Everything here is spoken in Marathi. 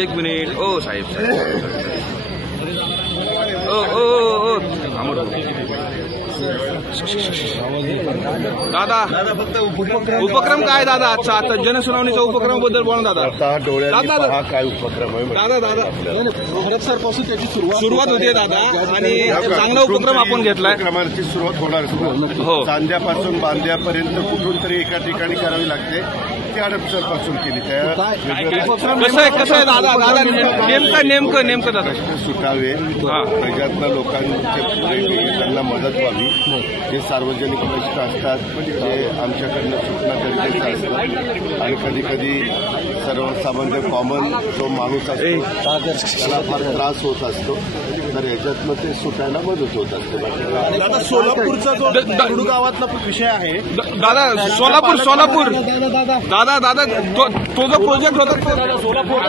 एक मिनिट ओ साहेब ओ ओ ओ दादा फक्त उपक्रम काय दादा आजचा आता जनसुनावणीच्या उपक्रमाबद्दल बोला दादा. दादा काय उपक्रम आहे दादा भरत सर पासून त्याची सुरुवात होते दादा आणि चांगला उपक्रम आपण घेतलाय. उपक्रमाची सुरुवात होणार हो चांद्यापासून बांद्यापर्यंत कुठून तरी एका ठिकाणी करावी लागते ती हडपसर पासून केली कसं आहे दादा नेमकं दादा सुटावे त्याच्यातनं लोकांचे त्यांना मदत व्हावी. जे सार्वजनिक प्रश्न असतात जे आमच्याकडनं सुटणं गरजेचं असतं आणि कधी कधी सर्वसामान्य कॉमन जो माणूस असतो त्याला फार त्रास होत असतो तर याच्यातनं ते सुटायला मदत होत असते. दादा सोलापूरचा जो कुरडू गावातला विषय आहे दादा सोलापूर दादा तो जो प्रोजेक्ट होता सोलापूर